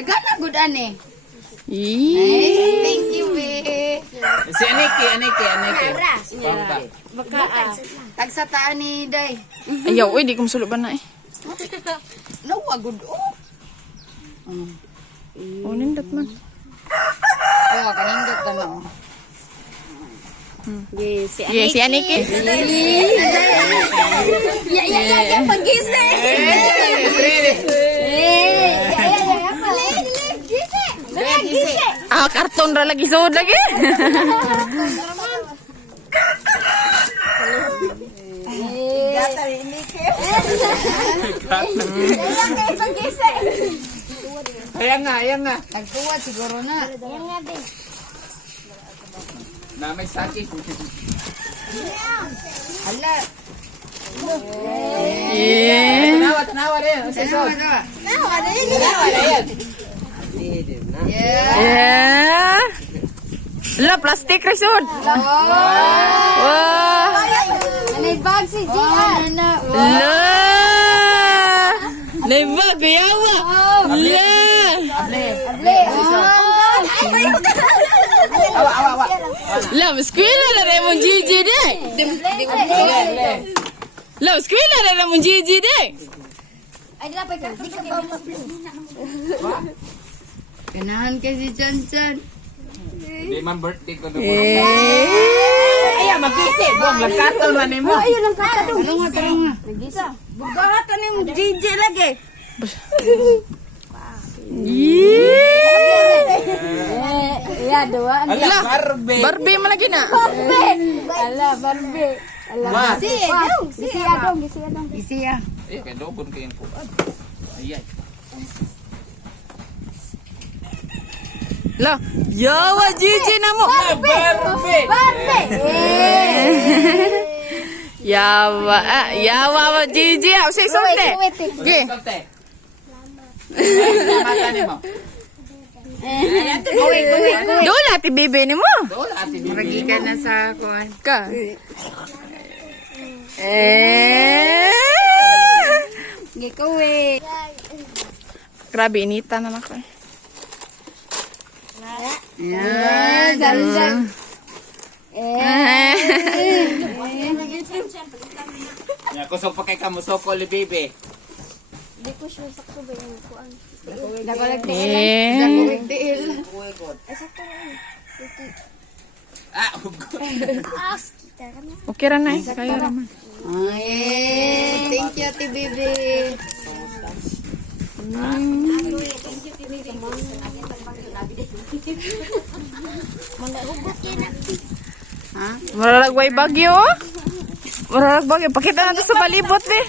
Tagana good ani. Thank you, be. Si Aniki. Baka tagsa taan ni Day. Ayaw, di ko masulo ba na eh. No, good oh. Oh, nindot man. Oh, kanindot ka no. Yes, si Aniki. Ya, pagising. Ah, karton ra lagi sud lagi. Ayan nga. Nagtuwa siguro na. Na may sakit. Hala. Tanawa rin. Tanawa Ayan. Yeah. La plastic ra sud. Wow. Anay bag si Gian. La. Leva kuyawa. La. Awa. La, skwela na rin mong Gigi de. La, skwela na rin mong Gigi de. Ganahan ka si Chan. Di man birthday ko doon. Ayan, mag-isip. Buwang lagkataw na nimo. Tarong nga. Bugahatan ni mo Gigi lagi. Iya, dua. Ala, Barbie. Barbie man lagi na. Ala, Barbie. What? Gisiya. Eh, kaya dogon kayong kuwan. Ayan. La, yawa Gigi na mo. Barbie! Yawa wa Gigi. Ako sa isulde. Ge. Kote. Mata nimo. Doon natin bibi ni mo. Doon, ate Bibi. Ragi ka na sa kuwan. Ka. Gikuwi. Grabe, inita na ako eh. Yan, dal. Ya, kusog pa kay kamo soko li Bibi. Dako lagtiil. Eh. Dako lagtiil. Ah, ugot. Okay ra na eh. Kayo naman. Ay, thank you, Ate Bibi. Ha? Mararagway bagyo. Mararag bagyo. Pakita na to sa palibot eh.